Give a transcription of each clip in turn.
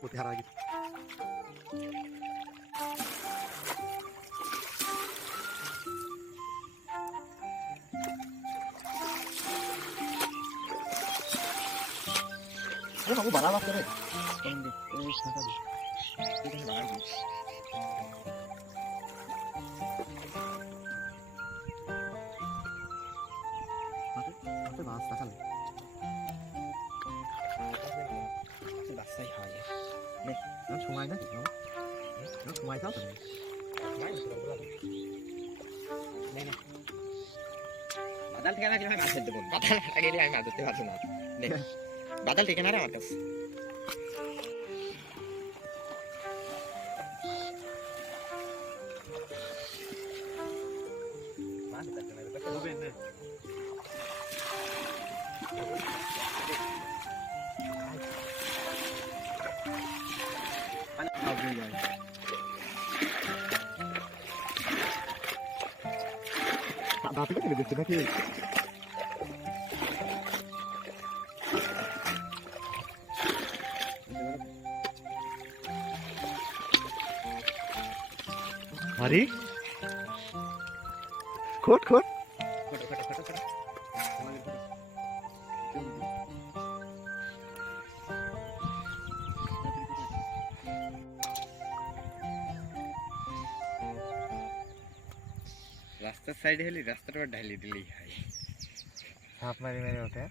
প্রতি হারা গেছে aku barang apa deh? Ini sana deh. Ini mana? Apa bahasa kali? Bahasa Hai. Nih, nó sungai đó, nó sungai sao vậy? Sungai nó berapa? Nih nih. Badal ঠিকানা কিভাবে মাছ ধরতে বল? বাদাল আগে দিয়ে আমি মাছ ধরতে পারছি না। নে। বাদাল ঠিকানা রে আমার কাছে। মাছ ধরতে না, এটা হবে না। পানি খাওয়া যায়। বাপে কে দেখতে নাকি? আরে খোট খোট রাস্তার সাইডে হলে রাস্তাটা ঢালি দিলেই হয় হাফ মারি মেরে ওঠে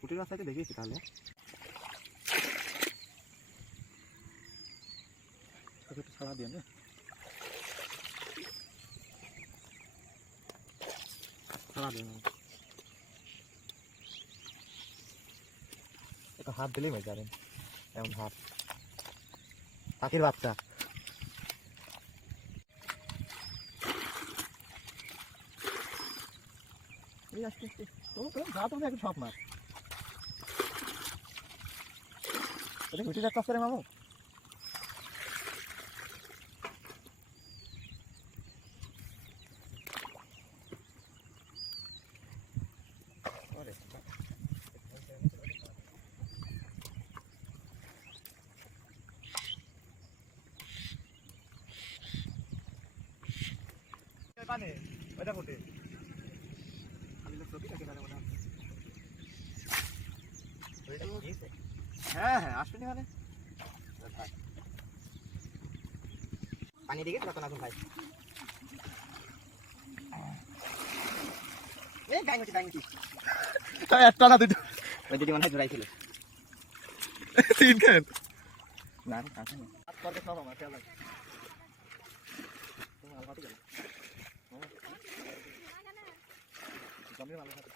কুটির রাস্তাতে দেখেছি তাহলে একটু ছাড়া দিয়ে না ছাড়া দিয়ে একটু হাত দিলেই হয়ে যাবেন এমন হাত পাখির বাচ্চা এই আস্তে আস্তে তো যা তুমি একটু সব মাছ এটা উঠে যাচ্ছে আসলে মামু পানে ওইটা কোটে আমি লোক ছবি লাগে না মনে ওইটা কি হ্যাঁ হ্যাঁ আসেনি মানে পানি দিকে তখন এখন ভাই এই গাইমতি তাই একটা না দুটো ওই দিদি মনে হয় জোড়াইছিল তিন খান না কাছে না হাত করতে সব আমার খেয়াল লাগে তুমি আলবাতে গেল জমি ভালো থাকে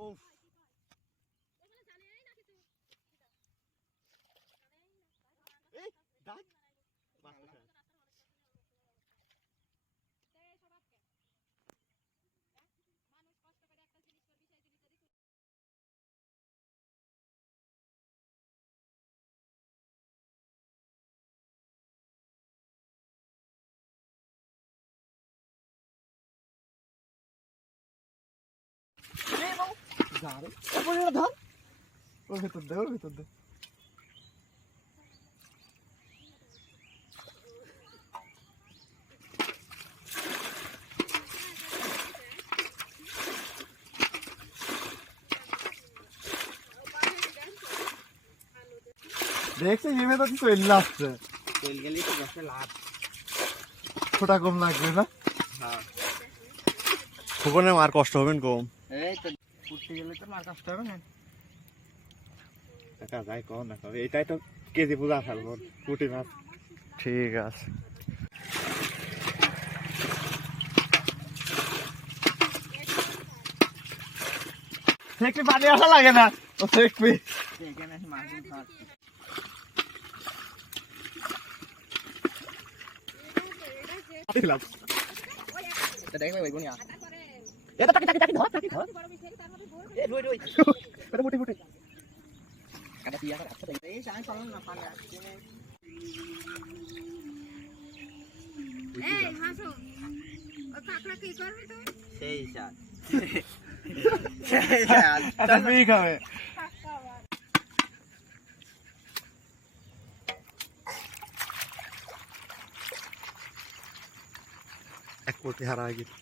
Oh. Hey, Dad. Got it. What are you done? Look at the door, look at the দেখছি এমে তো চলে আসছে চলে গেলেই তো গাছে লাভ ছোটা কম লাগবে না হ্যাঁ খবরে মার কষ্ট হবে কম এই তো উঠতে গেলে তো মার কষ্ট হবে না টাকা যাই কম না তবে এটাই তো কেজি পূজা ফেলবো পুঁটি মাছ ঠিক আছে দেখবি পানি আসা লাগে না ও দেখবি এখানে মাছ ধর দিলাম এটা দেখবে ওই গুনিয়া এটা টাকি টাকি টাকি ধর টাকি ধর এ রই রই এটা মুটি মুটি কাটা দিয়া করে আচ্ছা এই সাই পালন না পানি আসছে এই হাসো ও কাকড়া কি করবে তো সেই সাত এটা ফ্রি খাবে কাকড়া আবার এক কোটি হারা গেছে